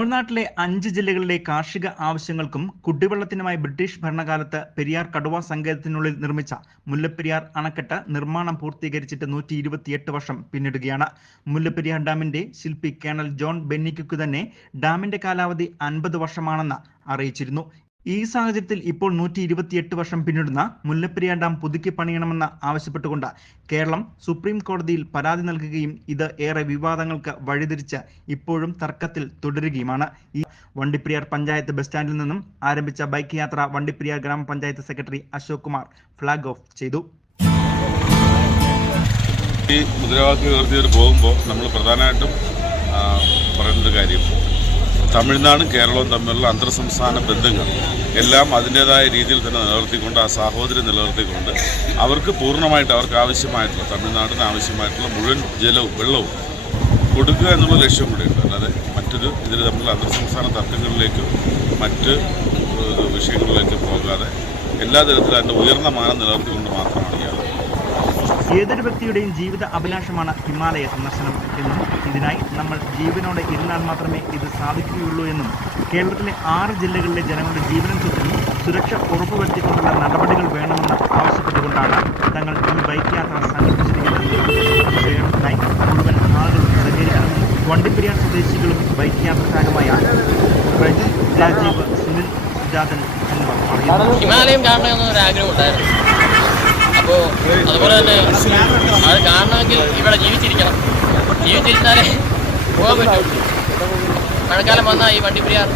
തമിഴ്നാട്ടിലെ 5 ജില്ലകളിലെ കാർഷിക ആവശ്യങ്ങൾക്കും കുടിവെള്ളത്തിനുമായി ബ്രിട്ടീഷ് ഭരണകാലത്ത് പെരിയാർ കടുവ സങ്കേതത്തിനുള്ളിൽ നിർമ്മിച്ച മുല്ലപ്പെരിയാർ അണക്കെട്ട് നിർമ്മാണം പൂർത്തീകരിച്ചിട്ട് 128 വർഷം പിന്നിടുകയാണ്. മുല്ലപ്പെരിയാർ ഡാമിന്റെ ശില്പി കേണൽ ജോൺ ബെന്നിക്കു തന്നെ ഡാമിന്റെ കാലാവധി 50 വർഷമാണെന്ന് അറിയിച്ചിരുന്നു. ഈ സാഹചര്യത്തിൽ ഇപ്പോൾ 128 വർഷം പിന്നിടുന്ന മുല്ലപ്പെരിയാർ ഡാം പുതുക്കി പണിയണമെന്ന് ആവശ്യപ്പെട്ടുകൊണ്ട് കേരളം സുപ്രീം കോടതിയിൽ പരാതി നൽകുകയും ഇത് ഏറെ വിവാദങ്ങൾക്ക് വഴിതിരിച്ച് ഇപ്പോഴും തർക്കത്തിൽ തുടരുകയുമാണ്. ഈ വണ്ടിപ്പെരിയാർ പഞ്ചായത്ത് ബസ് സ്റ്റാൻഡിൽ നിന്നും ആരംഭിച്ച ബൈക്ക് യാത്ര വണ്ടിപ്പെരിയാർ ഗ്രാമപഞ്ചായത്ത് secretary Ashok Kumar flag off ചെയ്തു. ഈ മുദ്രാവാക്യം ഉയർത്തിയിട്ട് പോകുമ്പോൾ നമ്മൾ പ്രധാനമായിട്ടും പറയുന്നൊരു കാര്യം, തമിഴ്നാടും കേരളവും തമ്മിലുള്ള അന്തർ സംസ്ഥാന ബന്ധങ്ങൾ എല്ലാം അതിൻ്റേതായ രീതിയിൽ തന്നെ നിലനിർത്തിക്കൊണ്ട്, ആ സാഹോദര്യം നിലനിർത്തിക്കൊണ്ട് അവർക്ക് പൂർണ്ണമായിട്ട് അവർക്ക് ആവശ്യമായിട്ടുള്ള തമിഴ്നാടിന് ആവശ്യമായിട്ടുള്ള മുഴുവൻ ജലവും വെള്ളവും കൊടുക്കുക എന്നുള്ള ലക്ഷ്യം കൂടിയുണ്ട്. അല്ലാതെ മറ്റൊരു ഇതിൽ തമ്മിലുള്ള അന്തർ സംസ്ഥാന തർക്കങ്ങളിലേക്കും മറ്റ് വിഷയങ്ങളിലേക്കും പോകാതെ എല്ലാ തരത്തിലും അതിൻ്റെ ഉയർന്ന മാനം നിലനിർത്തിക്കൊണ്ട് മാത്രമാണ് ഈ യാത്ര. ഏതൊരു വ്യക്തിയുടെയും ജീവിത അഭിലാഷമാണ് ഹിമാലയ സന്ദർശനം എന്നും ഇതിനായി നമ്മൾ ജീവനോടെ ഇരുന്നാൽ മാത്രമേ ഇത് സാധിക്കുകയുള്ളൂ എന്നും കേരളത്തിലെ 6 ജില്ലകളിലെ ജനങ്ങളുടെ ജീവനും സ്വത്തിനും സുരക്ഷ ഉറപ്പുവരുത്തിക്കൊണ്ടുള്ള നടപടികൾ വേണമെന്ന് ആവശ്യപ്പെട്ടുകൊണ്ടാണ് തങ്ങൾ ഈ ബൈക്ക് യാത്ര സംഘടിപ്പിച്ചിരിക്കുന്നതിനായി മുഴുവൻ ആളുകളും സഹകരിക്കണമെന്നും വണ്ടിപ്പെരിയാർ സ്വദേശികളും ബൈക്ക് യാത്രക്കാരുമായ പ്രജിത്, രാജീവ്, സുനിൽ, സുജാതൻ എന്നിവർ പറയുന്നു. ഹിമാലയം കാണണമെന്നൊരു ആഗ്രഹമുണ്ടായിരുന്നു. അപ്പോൾ അതുപോലെ തന്നെ അത് കാണണമെങ്കിൽ ഇവിടെ ജീവിച്ചിരിക്കണം. ജീവിച്ചിരുന്നാലേ പോകാൻ പറ്റും. മഴക്കാലം വന്നാൽ ഈ വണ്ടിപ്പെരിയാർ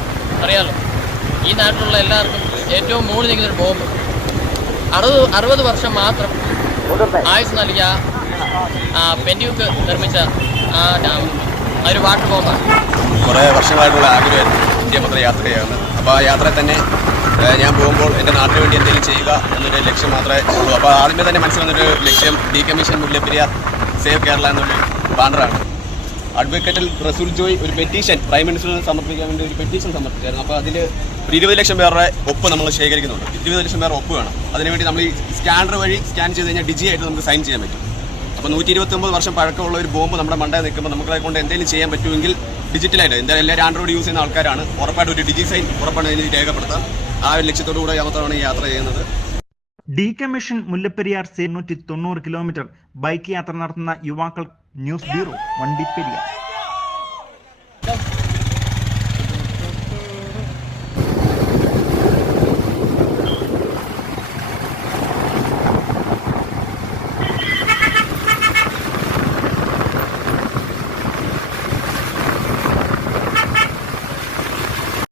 അറിയാമല്ലോ, ഈ നാട്ടിലുള്ള എല്ലാവർക്കും ഏറ്റവും മുകളിൽ നിൽക്കുന്നൊരു ബോംബ് 60 വർഷം മാത്രം ആയുസ് നൽകിയ പെൻഡ്യൂക്ക് നിർമ്മിച്ച ആ ഡാം അതൊരു വാട്ടർ ബോംബാണ്. കുറേ വർഷങ്ങളായിട്ടുള്ള ആഗ്രഹമായിരുന്നു ഇന്ത്യ മൊത്തം യാത്രയാണ്. അപ്പോൾ ആ യാത്രയിൽ തന്നെ ഞാൻ പോകുമ്പോൾ എൻ്റെ നാട്ടിന് വേണ്ടി എന്തെങ്കിലും ചെയ്യുക എന്നൊരു ലക്ഷ്യം മാത്രമേ ഉള്ളൂ. അപ്പോൾ ആദ്യമേ തന്നെ മനസ്സിൽ വന്നൊരു ലക്ഷ്യം ഡീകമ്മീഷൻ മുല്ലപ്പെരിയാർ സേവ് കേരള എന്നൊരു ബാനറാണ്. അഡ്വക്കേറ്റിൽ റസൂൽ ജോയ് ഒരു പെറ്റീഷൻ പ്രൈം മിനിസ്റ്ററിന് സമർപ്പിക്കാൻ വേണ്ടി ഒരു പെറ്റീഷൻ സമർപ്പിച്ചായിരുന്നു. അപ്പോൾ അതിൽ 20 ലക്ഷം പേരുടെ ഒപ്പ് നമ്മൾ ശേഖരിക്കുന്നുണ്ട്. 20 ലക്ഷം പേരുടെ ഒപ്പ് വേണം. അതിനുവേണ്ടി നമ്മൾ ഈ സ്കാനർ വഴി സ്കാൻ ചെയ്ത് കഴിഞ്ഞാൽ ഡിജിയായിട്ട് നമുക്ക് സൈൻ ചെയ്യാൻ പറ്റും. അപ്പോൾ 129 വർഷം പഴക്കമുള്ള ഒരു ബോംബ് നമ്മുടെ മണ്ടയിൽ നിൽക്കുമ്പോൾ നമ്മളെ കൊണ്ട് എന്തെങ്കിലും ചെയ്യാൻ പറ്റുമെങ്കിൽ ഡിജിറ്റലായിട്ട് എന്തായാലും എല്ലാവരും ആൻഡ്രോയിഡ് യൂസ് ചെയ്യുന്ന ആൾക്കാരാണ്, ഉറപ്പായിട്ട് ഒരു ഡിജി സൈൻ ഉറപ്പാണ് ഇതിന് രേഖപ്പെടുത്താം. ആ ഒരു ലക്ഷ്യത്തോടു കൂടെ മാത്രമാണ് ഈ യാത്ര ചെയ്യുന്നത്. ഡീകമ്മീഷൻ മുല്ലപ്പെരിയാർ 190 കിലോമീറ്റർ ബൈക്ക് യാത്ര നടത്തുന്ന യുവാക്കൾ. News bureau, Vandiperiyar.